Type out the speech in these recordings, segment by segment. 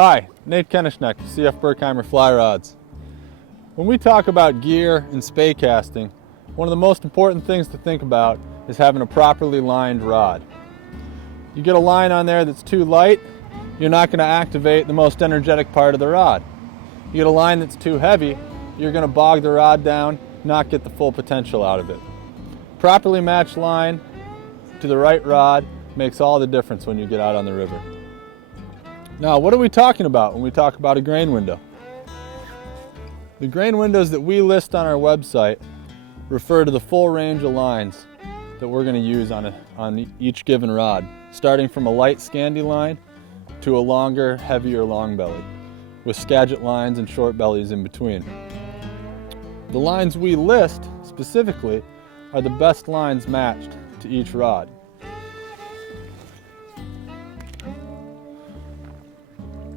Hi, Nate Kenishneck, CF Berkheimer Fly Rods. When we talk about gear and spey casting, one of the most important things to think about is having a properly lined rod. You get a line on there that's too light, you're not going to activate the most energetic part of the rod. You get a line that's too heavy, you're going to bog the rod down, not get the full potential out of it. Properly matched line to the right rod makes all the difference when you get out on the river. Now, what are we talking about when we talk about a grain window? The grain windows that we list on our website refer to the full range of lines that we're going to use on each given rod, starting from a light Scandi line to a longer, heavier long belly, with Skagit lines and short bellies in between. The lines we list specifically are the best lines matched to each rod.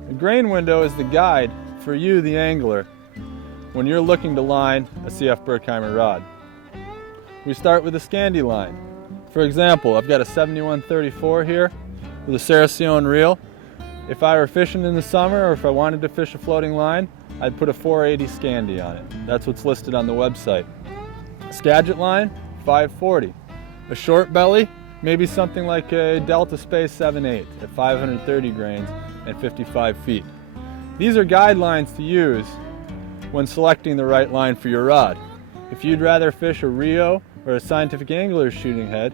The grain window is the guide for you, the angler, when you're looking to line a CF Berkheimer rod. We start with a Scandi line. For example, I've got a 7134 here with a Saracione reel. If I were fishing in the summer or if I wanted to fish a floating line, I'd put a 480 Scandi on it. That's what's listed on the website. Skagit line, 540. A short belly, maybe something like a Delta Spey 7/8 at 530 grains and 55 feet. These are guidelines to use when selecting the right line for your rod. If you'd rather fish a Rio or a Scientific Angler's shooting head,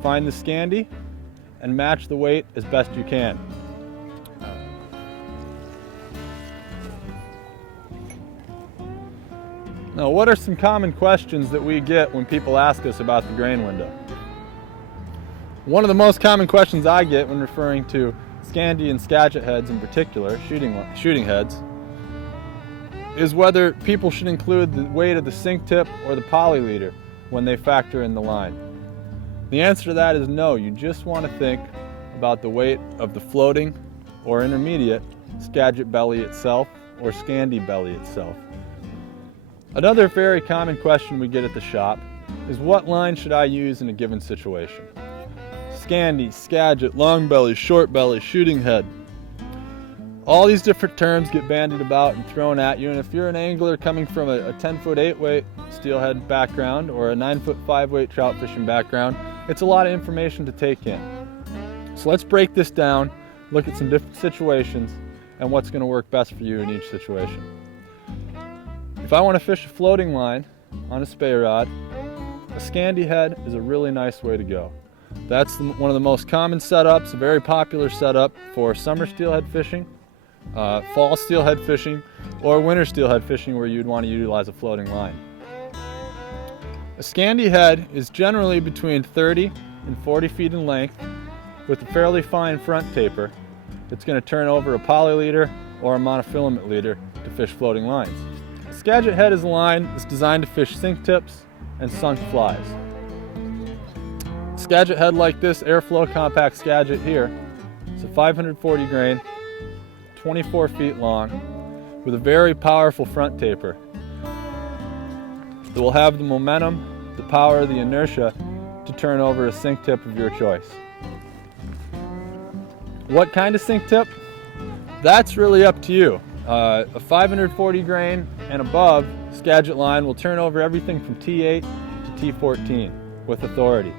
find the Scandi and match the weight as best you can. Now, what are some common questions that we get when people ask us about the grain window? One of the most common questions I get when referring to Scandi and Skagit heads in particular, shooting heads, is whether people should include the weight of the sink tip or the poly leader when they factor in the line. The answer to that is no. You just want to think about the weight of the floating or intermediate Skagit belly itself or Scandi belly itself. Another very common question we get at the shop is, what line should I use in a given situation? Scandi, Skagit, long belly, short belly, shooting head. All these different terms get bandied about and thrown at you, and if you're an angler coming from a 10-foot 8-weight steelhead background or a 9-foot 5-weight trout fishing background, it's a lot of information to take in. So let's break this down, look at some different situations and what's going to work best for you in each situation. If I want to fish a floating line on a spey rod, a Scandi head is a really nice way to go. That's one of the most common setups, a very popular setup for summer steelhead fishing, fall steelhead fishing, or winter steelhead fishing where you'd want to utilize a floating line. A Scandi head is generally between 30 and 40 feet in length with a fairly fine front taper that's going to turn over a poly leader or a monofilament leader to fish floating lines. A Skagit head is a line that's designed to fish sink tips and sunk flies. Skagit head like this Airflow Compact Skagit here, it's a 540 grain, 24 feet long, with a very powerful front taper that will have the momentum, the power, the inertia to turn over a sink tip of your choice. What kind of sink tip? That's really up to you. A 540 grain and above Skagit line will turn over everything from T8 to T14 with authority.